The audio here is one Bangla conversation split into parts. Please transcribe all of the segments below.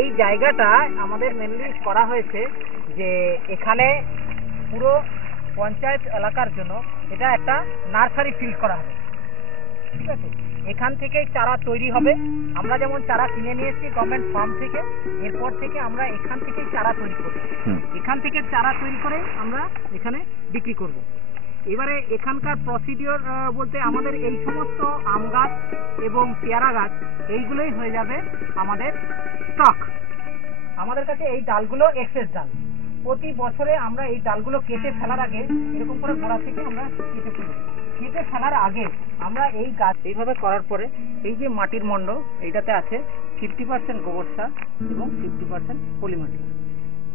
এই জায়গাটা আমাদের মেনলি করা হয়েছে যে এখানে পুরো পঞ্চায়েত এলাকার জন্য এটা একটা নার্সারি ফিল্ড করা হবে, ঠিক আছে। এখান থেকেই চারা তৈরি হবে। আমরা যেমন চারা কিনে নিয়েছি গভর্নমেন্ট ফার্ম থেকে, এরপর থেকে আমরা এখান থেকেই চারা তৈরি করব। এখান থেকে চারা তৈরি করে আমরা এখানে বিক্রি করব। এবারে এখানকার প্রসিডিওর বলতে আমাদের এই সমস্ত আম গাছ এবং পেয়ারা গাছ এইগুলোই হয়ে যাবে আমাদের স্টক। আমাদের কাছে এই ডালগুলো এক্সেস ডাল, প্রতি বছরে আমরা এই ডালগুলো কেটে ফেলার আগে এরকম করে গোড়া থেকে আমরা কেটে ফেলি। কেটে ফেলার আগে আমরা এই গাছ এইভাবে করার পরে এই যে মাটির মণ্ড এইটাতে আছে 50% গোবর সার এবং 50% পলিমাটি।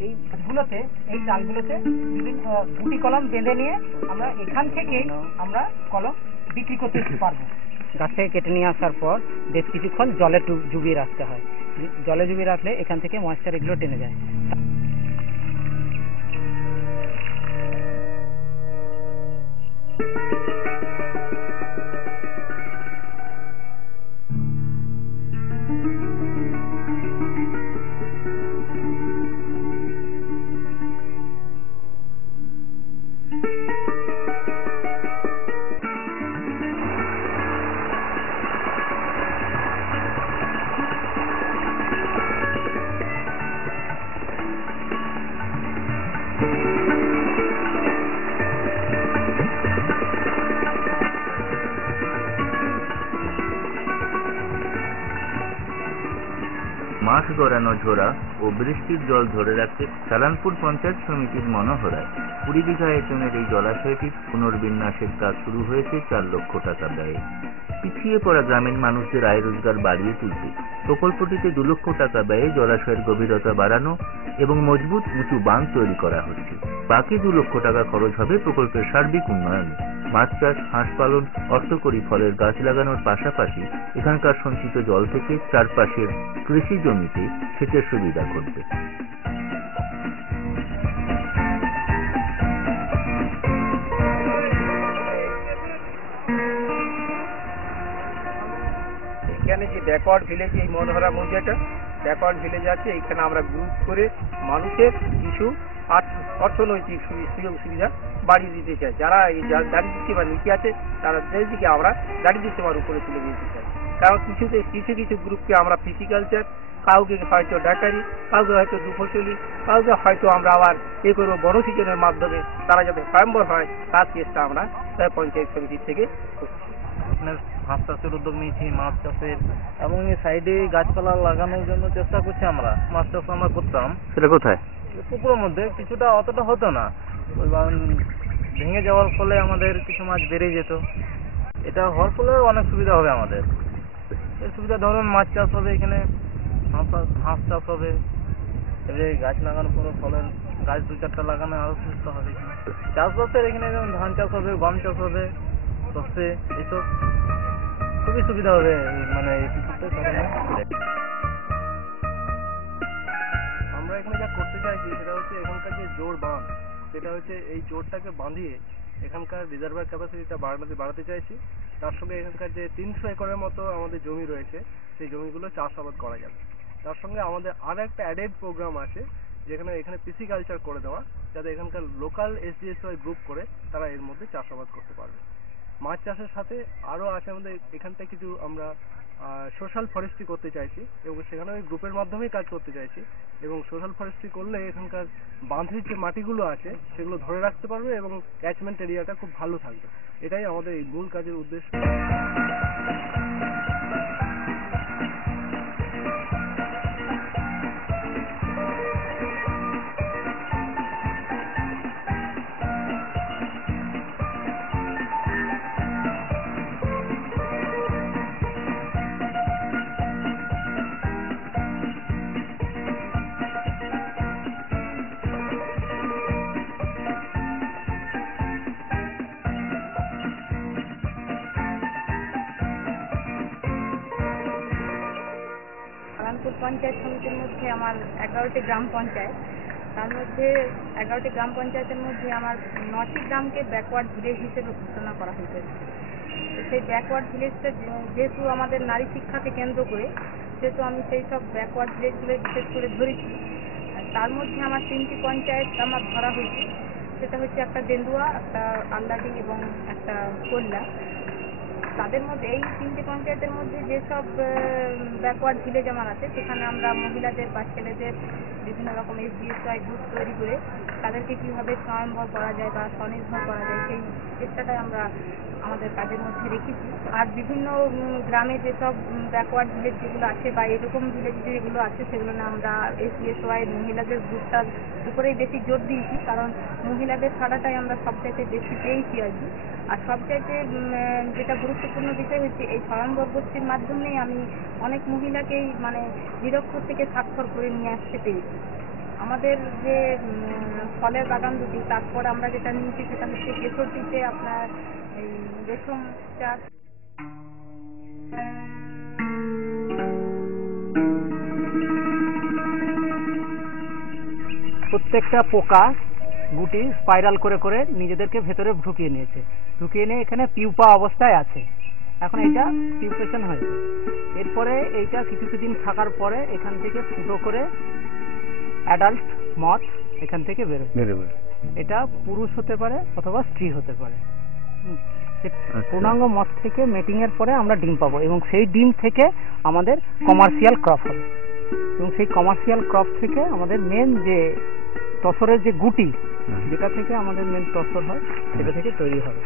এইগুলোতে এই ডালগুলোতে গুটি কলম বেঁধে নিয়ে আমরা এখান থেকে আমরা কলম বিক্রি করতে পারবো। গাছ থেকে কেটে নিয়ে আসার পর বেশ কিছুক্ষণ জলে ডুবিয়ে রাখতে হয়। জলে ডুবিয়ে রাখলে এখান থেকে ময়েশ্চার এগুলো টেনে যায়। মাছ গড়ানো ঝোড়া ও বৃষ্টির জল ধরে রাখতে সালানপুর পঞ্চায়েত সমিতির মনোহরায় 20 বিঘা আয়তনের এই জলাশয়টির পুনর্বিন্যাসের কাজ শুরু হয়েছে 4 লক্ষ টাকা ব্যয়ে। পিছিয়ে পড়া গ্রামীণ মানুষদের আয় রোজগার বাড়িয়ে তুলতে প্রকল্পটিতে 2 লক্ষ টাকা ব্যয়ে জলাশয়ের গভীরতা বাড়ানো এবং মজবুত উঁচু বাঁধ তৈরি করা হচ্ছে। বাকি 2 লক্ষ টাকা খরচ হবে প্রকল্পের সার্বিক উন্নয়নে। মাছ চাষ, হাঁস পালন, অর্থকরী ফলের গাছ লাগানোর পাশাপাশি এখানকার সঞ্চিত জল থেকে চারপাশের কৃষি জমিতে সেচের সুবিধা ঘটবে। এখানে যে ব্যাকওয়ার্ড ভিলেজ, এই মনোহরা মৌজাটা ব্যাকওয়ার্ড ভিলেজ আছে, এইখানে আমরা গ্রুপ করে মানুষের কিছু অর্থনৈতিক সুযোগ সুবিধা বাড়িয়ে দিতে চাই। যারা এই দারিদ্র্য বা নিচে আছে তারা দিকে আমরা দারিদ্র্য সীমার উপরে তুলে দিতে চাই। কারণ কিছু গ্রুপকে আমরা ফিজিক্যালচার, কাউকে হয়তো ডাকারি, কাউকে হয়তো দুফসলি, কাউকে হয়তো আমরা আবার এ করবো বনসৃজনের মাধ্যমে তারা যাতে স্বয়ম্বর হয় তার চেষ্টা আমরা পঞ্চায়েত সমিতি থেকে করছি। হাঁস চাষের উদ্যোগ নিয়েছি, মাছ চাষের, এবং এই সাইডে গাছপালা লাগানোর জন্য চেষ্টা করছি আমরা। মাছ চাষ আমরা করতাম, সেটা কোথায়? পুকুরের মধ্যে। কিছুটা অতটা হতো না, ওই ভেঙে যাওয়ার ফলে আমাদের কিছু মাছ বেড়ে যেত। এটা হওয়ার ফলে অনেক সুবিধা হবে আমাদের। এই সুবিধা ধরুন মাছ চাষ হবে, এখানে হাঁস চাষ হবে, এবারে গাছ লাগানোর পরে ফলের গাছ 2-4টা লাগানো আরো সুবিধা হবে। চাষবাসের এখানে যেমন ধান চাষ হবে, গম চাষ হবে, সর্ষে, এইসব খুবই সুবিধা হবে। মানে আমরা এখানে যা করতে চাইছি সেটা হচ্ছে এখানকার যে জোর বাঁধ, সেটা হচ্ছে এই জোরটাকে বাঁধিয়ে এখানকার রিজার্ভার ক্যাপাসিটিটা বাড়াতে চাইছি। তার সঙ্গে এখানকার যে 300 একরের মতো আমাদের জমি রয়েছে, সেই জমিগুলো চাষাবাদ করা যাবে। তার সঙ্গে আমাদের আর একটা অ্যাডেড প্রোগ্রাম আছে, যেখানে এখানে পিসিকালচার করে দেওয়া, যাতে এখানকার লোকাল এসডিএসওয়াই গ্রুপ করে তারা এর মধ্যে চাষাবাদ করতে পারবে। মাছ চাষের সাথে আরও আছে আমাদের এখানটা কিছু আমরা সোশ্যাল ফরেস্ট্রি করতে চাইছি, এবং সেখানে ওই গ্রুপের মাধ্যমেই কাজ করতে চাইছি। এবং সোশ্যাল ফরেস্ট্রি করলে এখানকার বাঁধের যে মাটিগুলো আছে সেগুলো ধরে রাখতে পারবে এবং ক্যাচমেন্ট এরিয়াটা খুব ভালো থাকবে। এটাই আমাদের এই মূল কাজের উদ্দেশ্য। পঞ্চায়েত সমিতির মধ্যে আমার 11টি গ্রাম পঞ্চায়েত, তার মধ্যে 11টি গ্রাম পঞ্চায়েতের মধ্যে আমার 9টি গ্রামকে ব্যাকওয়ার্ড ভিলেজ হিসেবে ঘোষণা করা হয়েছে। সেই ব্যাকওয়ার্ড ভিলেজটা যেহেতু আমাদের নারী শিক্ষাকে কেন্দ্র করে, যেহেতু আমি সেই সব ব্যাকওয়ার্ড ভিলেজগুলো বিশেষ করে ধরেছি, আর তার মধ্যে আমার 3টি পঞ্চায়েত আমার ধরা হয়েছে। সেটা হচ্ছে একটা দেন্দুয়া, একটা আন্দাডি এবং একটা কল্যা। তাদের মধ্যে এই 3টে পঞ্চায়েতের মধ্যে যেসব ব্যাকওয়ার্ড ভিলেজ আমার আছে, সেখানে আমরা মহিলাদের বা ছেলেদের বিভিন্ন রকম SGSY গ্রুপ তৈরি করে তাদেরকে কীভাবে স্বয়ম্ভর করা যায় বা স্বনির্ভর করা যায় সেই চেষ্টাটাই আমরা আমাদের কাজের মধ্যে রেখেছি। আর বিভিন্ন গ্রামে যেসব ব্যাকওয়ার্ড ভিলেজ যেগুলো আছে বা এরকম ভিলেজ যেগুলো আছে, সেগুলো না আমরা SGSY মহিলাদের গ্রুপটার উপরেই বেশি জোর দিয়েছি, কারণ মহিলাদের ছাড়াটাই আমরা সবচাইতে বেশি পেয়েছি আর কি। আর সবচাইতে যেটা গুরুত্বপূর্ণ বিষয় হচ্ছে এই স্বয়ম্ভর গোষ্ঠীর মাধ্যমেই আমি অনেক মহিলাকেই মানে নিরক্ষর থেকে স্বাক্ষর করে নিয়ে আসতে পেরেছি। আমাদের যে ফলের বাগান দুটি, তারপর আমরা যেটা নিয়েছি সেটা হচ্ছে কেশরটিতে আপনার এই রেশম চাষ। প্রত্যেকটা পোকা গুটি স্পাইরাল করে করে নিজেদেরকে ভেতরে ঢুকিয়ে নিয়েছে, ঢুকিয়ে নিয়ে এখানে পিউপা অবস্থায় আছে। এখন এটা পিউপেশন হয়েছে। এরপরে এইটা কিছুদিন থাকার পরে এখান থেকে ফুটো করে অ্যাডাল্ট মথ এখান থেকে বেরোবে। এটা পুরুষ হতে পারে অথবা স্ত্রী হতে পারে। পূর্ণাঙ্গ মথ থেকে মেটিং এর পরে আমরা ডিম পাবো এবং সেই ডিম থেকে আমাদের কমার্শিয়াল ক্রপ হবে এবং সেই কমার্শিয়াল ক্রপ থেকে আমাদের মেন যে তসরের যে গুটি, যেটা থেকে আমাদের মেন তসর হয়, সেটা থেকে তৈরি হবে।